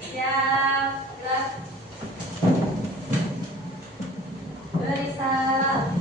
Siap, gerak. Beri salam.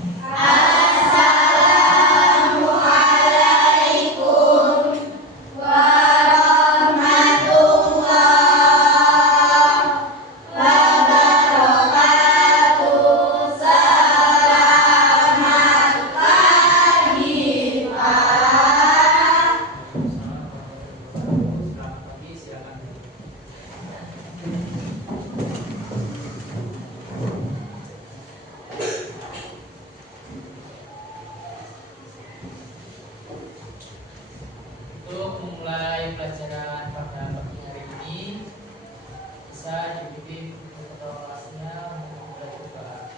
Untuk memulai pelajaran pada pagi hari ini bisa diikuti ketua kelasnya untuk mulai berdoa.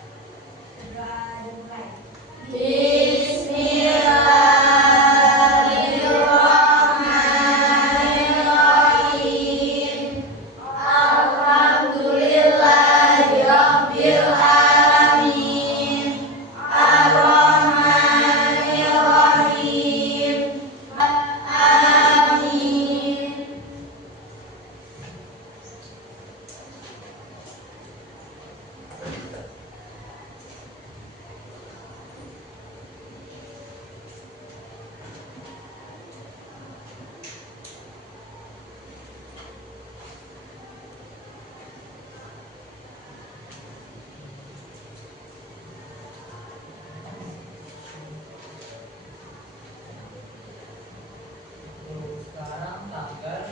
Sekarang tanggal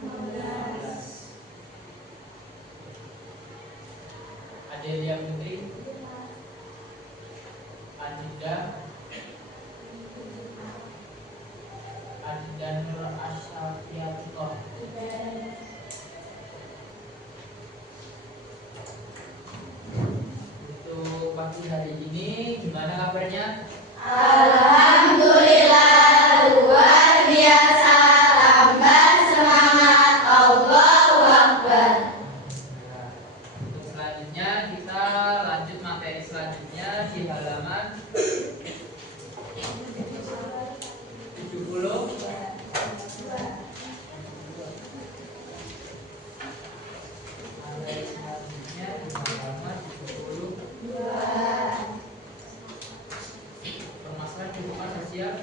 15. Adelia Putri, Adinda, Adinda Nur Asyafiatullah. Untuk pagi hari ini gimana kabarnya? Alhamdulillah, luar biasa, tambah semangat, Allahu Akbar. Untuk selanjutnya kita lanjut materi selanjutnya di halaman 70. Materi selanjutnya di halaman 70. Permasalahan kehidupan sosial.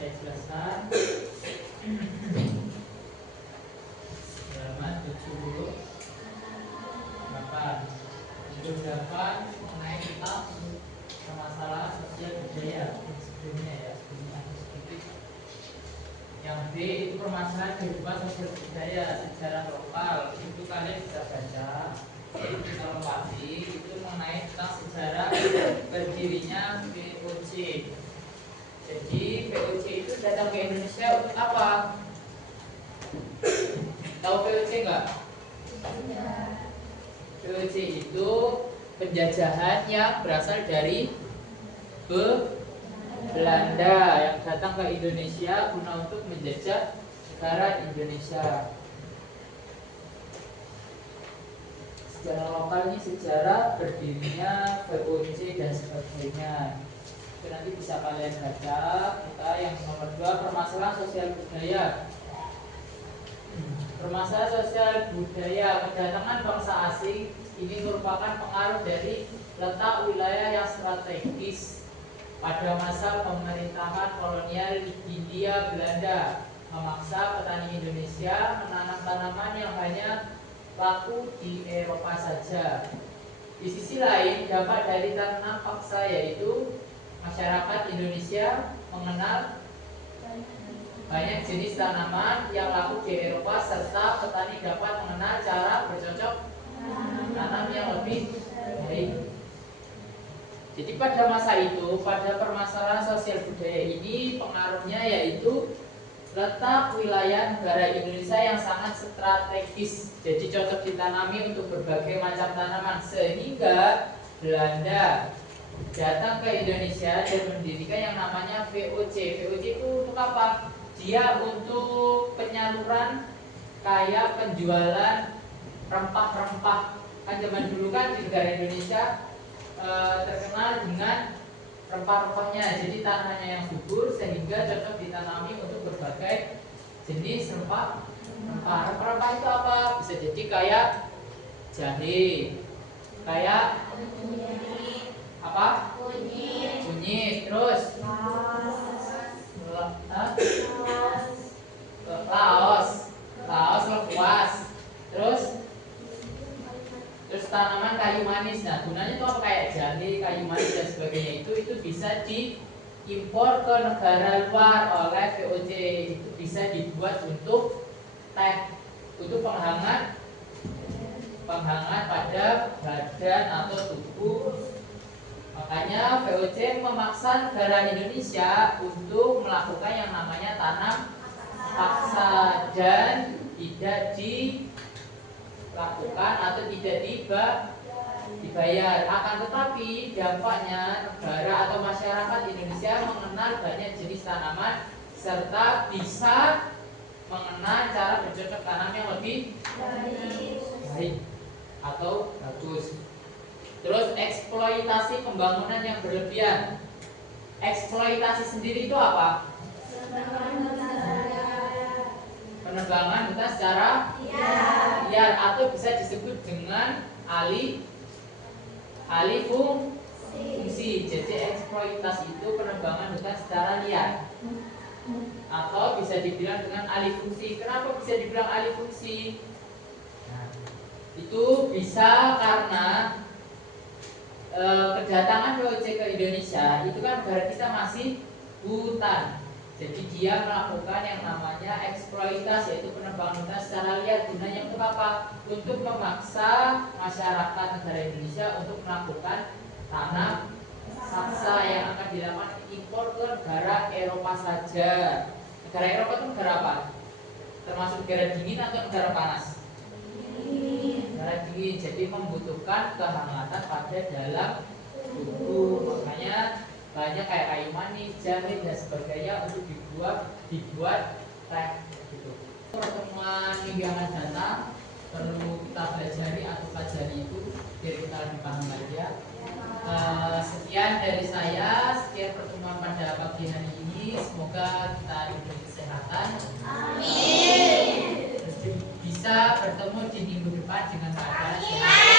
Saya jelaskan halaman 78 mengenai kitab permasalahan sosial budaya sebelumnya ya, sebelumnya sedikit. Yang B itu permasalahan kehidupan sosial budaya sejarah lokal, itu kalian bisa baca. Jadi kita lomati itu mengenai tentang sejarah berdirinya VOC. Jadi VOC itu datang ke Indonesia untuk apa? Tahu VOC nggak? VOC itu penjajahan yang berasal dari Belanda yang datang ke Indonesia guna untuk menjajah negara Indonesia. Sejarah lokal ini sejarah berdirinya VOC dan sebagainya. Itu nanti bisa kalian baca. Kita yang nomor 2 permasalahan sosial budaya. Permasalahan sosial budaya, kedatangan bangsa asing ini merupakan pengaruh dari letak wilayah yang strategis pada masa pemerintahan kolonial Hindia Belanda, memaksa petani Indonesia menanam tanaman yang hanya laku di Eropa saja. Di sisi lain, dampak dari tanam paksa yaitu masyarakat Indonesia mengenal jenis tanaman yang laku di Eropa serta petani dapat mengenal cara bercocok tanam yang lebih baik. Jadi pada masa itu, pada permasalahan sosial budaya ini pengaruhnya yaitu letak wilayah negara Indonesia yang sangat strategis, jadi cocok ditanami untuk berbagai macam tanaman, sehingga Belanda datang ke Indonesia dan mendirikan yang namanya VOC. VOC itu untuk apa? Dia untuk penyaluran kayak penjualan rempah-rempah. Kan zaman dulu kan di negara Indonesia terkenal dengan rempah-rempahnya, jadi tanahnya yang subur sehingga cocok ditanami untuk berbagai jenis rempah. Rempah itu apa? Bisa jadi kayak jahe, kayak apa? Kunyit, terus laos, lengkuas, terus tanaman kayu manis. Nah, gunanya itu apa? Kayak jahe, kayu manis dan sebagainya itu bisa diimpor ke negara luar oleh VOC. Itu bisa dibuat untuk teh, untuk penghangat pada badan atau tubuh. Makanya VOC memaksa negara Indonesia untuk melakukan yang namanya tanam paksa dan tidak dilakukan atau tidak dibayar. Akan tetapi dampaknya negara atau masyarakat Indonesia mengenal banyak jenis tanaman serta bisa mengenal cara bercocok tanam yang lebih baik atau bagus. Terus eksploitasi pembangunan yang berlebihan. Eksploitasi sendiri itu apa? Penebangan hutan secara liar atau bisa disebut dengan alih fungsi. Jadi eksploitasi itu penebangan hutan secara liar atau bisa dibilang dengan alih fungsi. Kenapa bisa dibilang alih fungsi? Nah, itu bisa karena kedatangan VOC ke Indonesia itu kan negara kita masih hutan. Jadi dia melakukan yang namanya eksploitasi, yaitu penebangan hutan secara liar. Gunanya untuk apa? Untuk memaksa masyarakat negara Indonesia untuk melakukan tanam paksa yang akan dilakukan impor ke negara Eropa saja. Negara Eropa itu negara apa? Termasuk negara dingin atau negara panas? Negara dingin, jadi membutuhkan kehangatan pada dalam tubuh. Makanya banyak kayak kayu manis, jahe dan sebagainya untuk dibuat teh gitu. Pertemuan minggu yang akan datang perlu kita pelajari itu biar kita lebih paham lagi ya. Sekian dari saya, sekian pertemuan pada pagi hari ini. Semoga kita diberi kesehatan. Amin. Bisa bertemu di minggu depan dengan keadaan sehat.